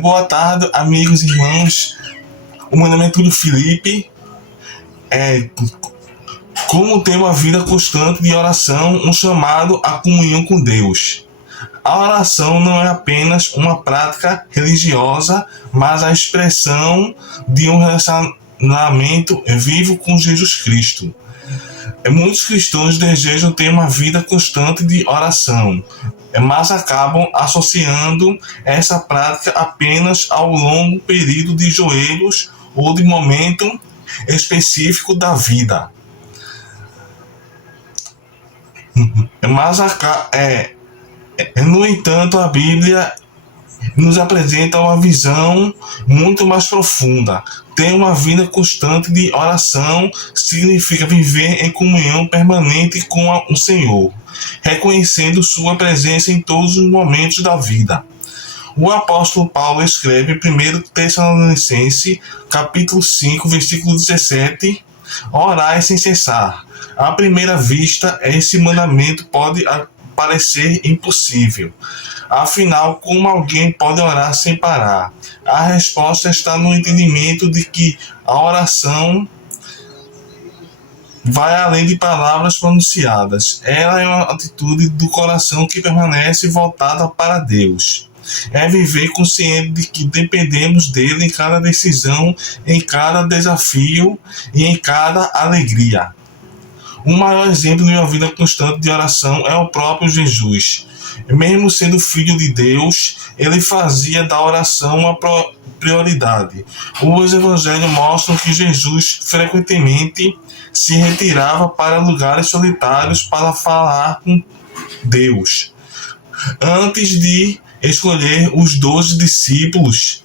Boa tarde, amigos e irmãos. O meu nome é Túlio Felipe. Como ter uma vida constante de oração, um chamado à comunhão com Deus. A oração não é apenas uma prática religiosa, mas a expressão de um relacionamento vivo com Jesus Cristo. Muitos cristãos desejam ter uma vida constante de oração, mas acabam associando essa prática apenas ao longo período de joelhos ou de momento específico da vida. No entanto, a Bíblia nos apresenta uma visão muito mais profunda. Ter uma vida constante de oração significa viver em comunhão permanente com o Senhor, reconhecendo sua presença em todos os momentos da vida. O apóstolo Paulo escreve em 1 Tessalonicenses, capítulo 5, versículo 17: orai sem cessar. À primeira vista, esse mandamento pode parecer impossível. Afinal, como alguém pode orar sem parar? A resposta está no entendimento de que a oração vai além de palavras pronunciadas. Ela é uma atitude do coração que permanece voltada para Deus. É viver consciente de que dependemos dele em cada decisão, em cada desafio e em cada alegria. O maior exemplo de uma vida constante de oração é o próprio Jesus. Mesmo sendo filho de Deus, ele fazia da oração uma prioridade. Os evangelhos mostram que Jesus frequentemente se retirava para lugares solitários para falar com Deus. Antes de escolher os 12 discípulos,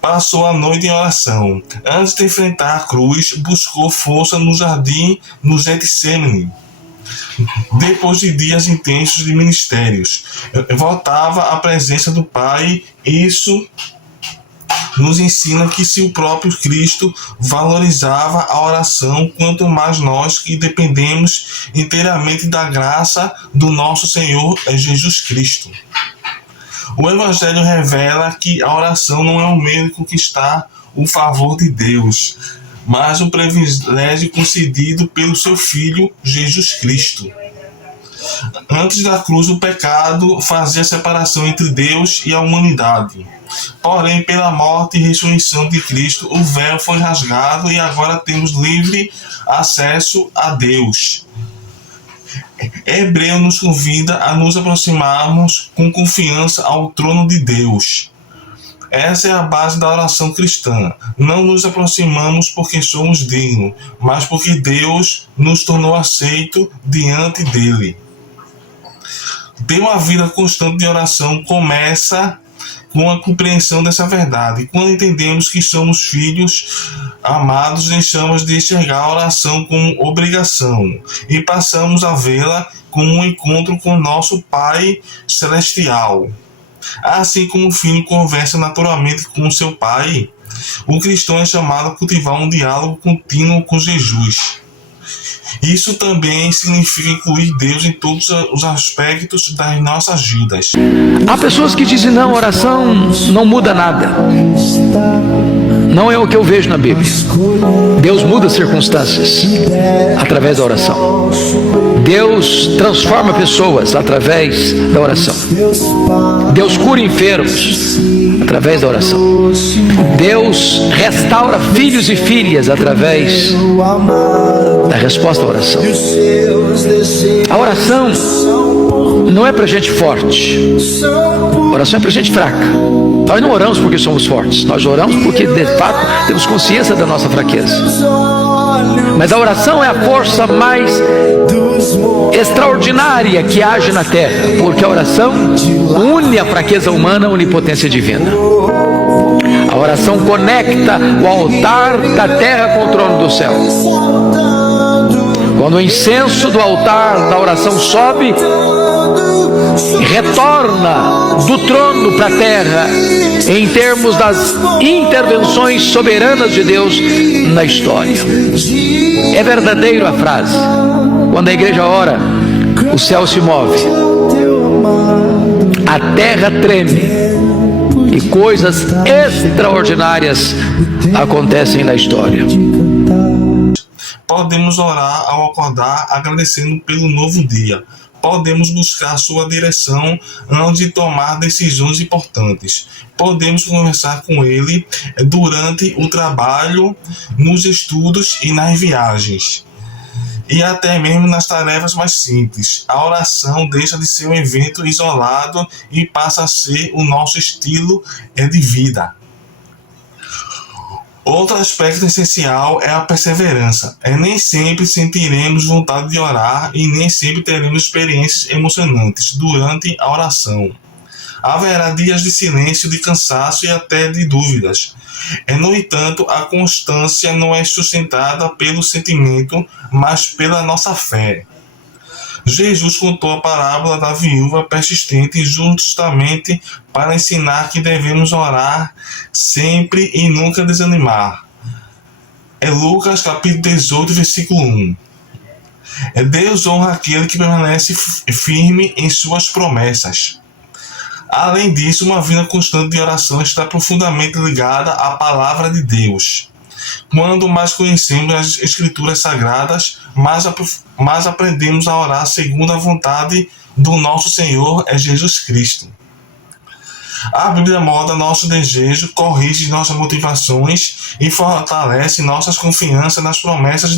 passou a noite em oração. Antes de enfrentar a cruz, buscou força no jardim, no Getsêmani. Depois de dias intensos de ministérios, voltava à presença do Pai. Isso nos ensina que se o próprio Cristo valorizava a oração, quanto mais nós que dependemos inteiramente da graça do nosso Senhor Jesus Cristo. O Evangelho revela que a oração não é um meio de conquistar o favor de Deus, mas um privilégio concedido pelo seu Filho, Jesus Cristo. Antes da cruz, o pecado fazia separação entre Deus e a humanidade. Porém, pela morte e ressurreição de Cristo, o véu foi rasgado e agora temos livre acesso a Deus. Hebreu nos convida a nos aproximarmos com confiança ao trono de Deus. Essa é a base da oração cristã. Não nos aproximamos porque somos dignos, mas porque Deus nos tornou aceito diante dele. Ter uma vida constante de oração começa com a compreensão dessa verdade. Quando entendemos que somos filhos amados, deixamos de enxergar a oração como obrigação e passamos a vê-la como um encontro com nosso Pai Celestial. Assim como o filho conversa naturalmente com seu pai, o cristão é chamado a cultivar um diálogo contínuo com Jesus. Isso também significa incluir Deus em todos os aspectos das nossas vidas. Há pessoas que dizem: não, oração não muda nada. Não é o que eu vejo na Bíblia. Deus muda circunstâncias através da oração. Deus transforma pessoas através da oração. Deus cura enfermos através da oração. Deus restaura filhos e filhas através da resposta à oração. A oração não é para gente forte. A oração é para gente fraca. Nós não oramos porque somos fortes. Nós oramos porque de fato temos consciência da nossa fraqueza. Mas a oração é a força mais extraordinária que age na terra, porque a oração une a fraqueza humana à onipotência divina. A oração conecta o altar da terra com o trono do céu. Quando o incenso do altar da oração sobe, retorna do trono para a terra em termos das intervenções soberanas de Deus na história. É verdadeiro a frase: quando a igreja ora, o céu se move, a terra treme e coisas extraordinárias acontecem na história. Podemos orar ao acordar agradecendo pelo novo dia. Podemos buscar sua direção antes de tomar decisões importantes. Podemos conversar com ele durante o trabalho, nos estudos e nas viagens. E até mesmo nas tarefas mais simples. A oração deixa de ser um evento isolado e passa a ser o nosso estilo de vida. Outro aspecto essencial é a perseverança. Nem sempre sentiremos vontade de orar e nem sempre teremos experiências emocionantes durante a oração. Haverá dias de silêncio, de cansaço e até de dúvidas. No entanto, a constância não é sustentada pelo sentimento, mas pela nossa fé. Jesus contou a parábola da viúva persistente justamente para ensinar que devemos orar sempre e nunca desanimar. Lucas capítulo 18, versículo 1. Deus honra aquele que permanece firme em suas promessas. Além disso, uma vida constante de oração está profundamente ligada à palavra de Deus. Quando mais conhecemos as Escrituras Sagradas, mais aprendemos a orar segundo a vontade do nosso Senhor Jesus Cristo. A Bíblia molda nosso desejo, corrige nossas motivações e fortalece nossas confianças nas promessas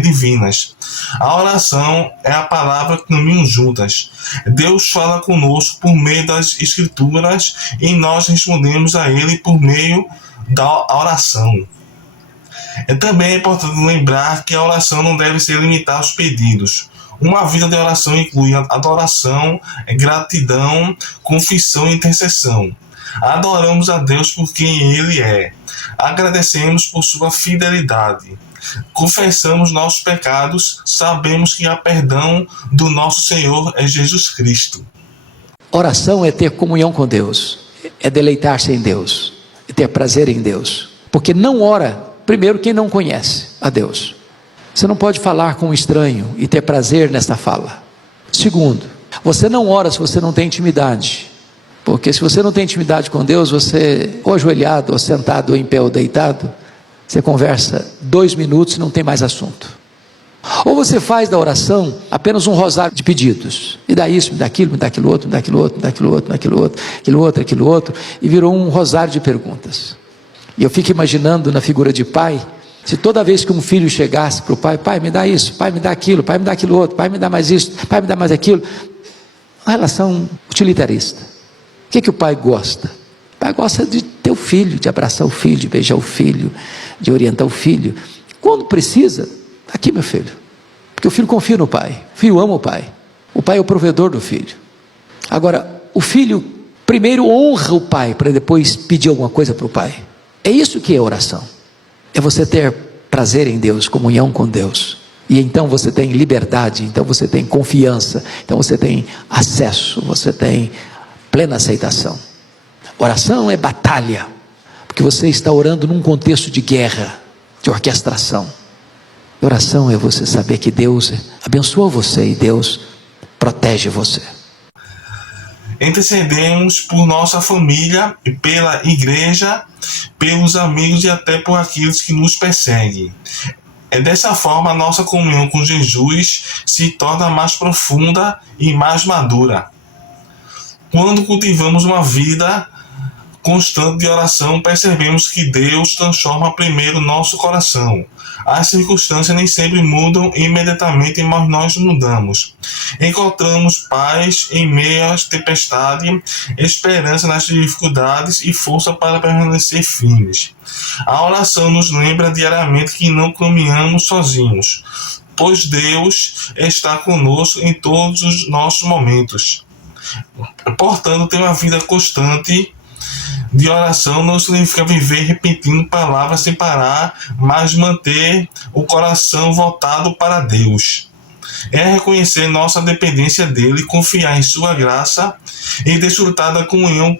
divinas. A oração é a palavra que caminham juntas. Deus fala conosco por meio das Escrituras e nós respondemos a Ele por meio da oração. Também é importante lembrar que a oração não deve ser limitada aos pedidos. Uma vida de oração inclui adoração, gratidão, confissão e intercessão. Adoramos a Deus por quem Ele é. Agradecemos por sua fidelidade. Confessamos nossos pecados, sabemos que há perdão do nosso Senhor Jesus Cristo. Oração é ter comunhão com Deus, é deleitar-se em Deus, é ter prazer em Deus. Porque não ora, primeiro, quem não conhece a Deus. Você não pode falar com um estranho e ter prazer nesta fala. Segundo, você não ora se você não tem intimidade. Porque se você não tem intimidade com Deus, você, ou ajoelhado, ou sentado, ou em pé, ou deitado, você conversa 2 minutos e não tem mais assunto. Ou você faz da oração apenas um rosário de pedidos. Me dá isso, me dá aquilo, me dá aquilo outro, me dá aquilo outro, me dá aquilo outro, me dá aquilo outro, aquilo outro, e virou um rosário de perguntas. E eu fico imaginando na figura de pai, se toda vez que um filho chegasse para o pai, pai me dá isso, pai me dá aquilo, pai me dá aquilo outro, pai me dá mais isso, pai me dá mais aquilo, uma relação utilitarista. O que o pai gosta? O pai gosta de ter o filho, de abraçar o filho, de beijar o filho, de orientar o filho. Quando precisa, aqui meu filho, porque o filho confia no pai, o filho ama o pai é o provedor do filho. Agora, o filho primeiro honra o pai, para depois pedir alguma coisa para o pai. É isso que é oração. É você ter prazer em Deus, comunhão com Deus. E então você tem liberdade, então você tem confiança, então você tem acesso, você tem plena aceitação. Oração é batalha, porque você está orando num contexto de guerra, de orquestração. Oração é você saber que Deus abençoa você e Deus protege você. Intercedemos por nossa família, pela igreja, pelos amigos e até por aqueles que nos perseguem. Dessa forma, a nossa comunhão com Jesus se torna mais profunda e mais madura. Quando cultivamos uma vida constante de oração, percebemos que Deus transforma primeiro nosso coração. As circunstâncias nem sempre mudam imediatamente, mas nós mudamos. Encontramos paz em meio às tempestades, esperança nas dificuldades e força para permanecer firmes. A oração nos lembra diariamente que não caminhamos sozinhos, pois Deus está conosco em todos os nossos momentos. Portanto, ter uma vida constante de oração não significa viver repetindo palavras sem parar, mas manter o coração voltado para Deus. É reconhecer nossa dependência dele, confiar em sua graça e desfrutar da comunhão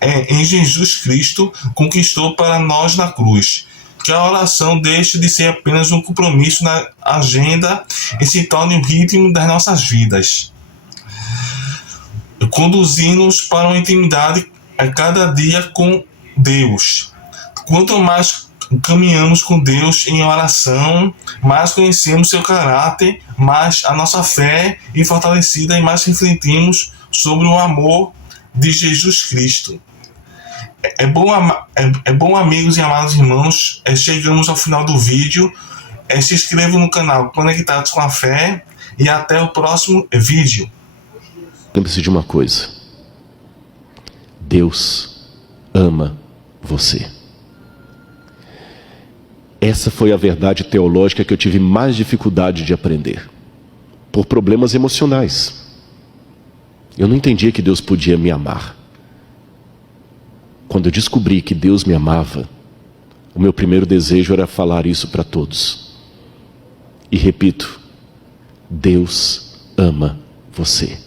em Jesus Cristo conquistou para nós na cruz. Que a oração deixe de ser apenas um compromisso na agenda e se torne o ritmo das nossas vidas, conduzindo-nos para uma intimidade cada dia com Deus. Quanto mais caminhamos com Deus em oração, mais conhecemos seu caráter, mais a nossa fé é fortalecida e mais refletimos sobre o amor de Jesus Cristo. É bom, amigos e amados irmãos, chegamos ao final do vídeo. Se inscrevam no canal Conectados com a Fé e até o próximo vídeo. Lembre-se de uma coisa: Deus ama você. Essa foi a verdade teológica que eu tive mais dificuldade de aprender, por problemas emocionais. Eu não entendia que Deus podia me amar. Quando eu descobri que Deus me amava, o meu primeiro desejo era falar isso para todos. E repito, Deus ama você.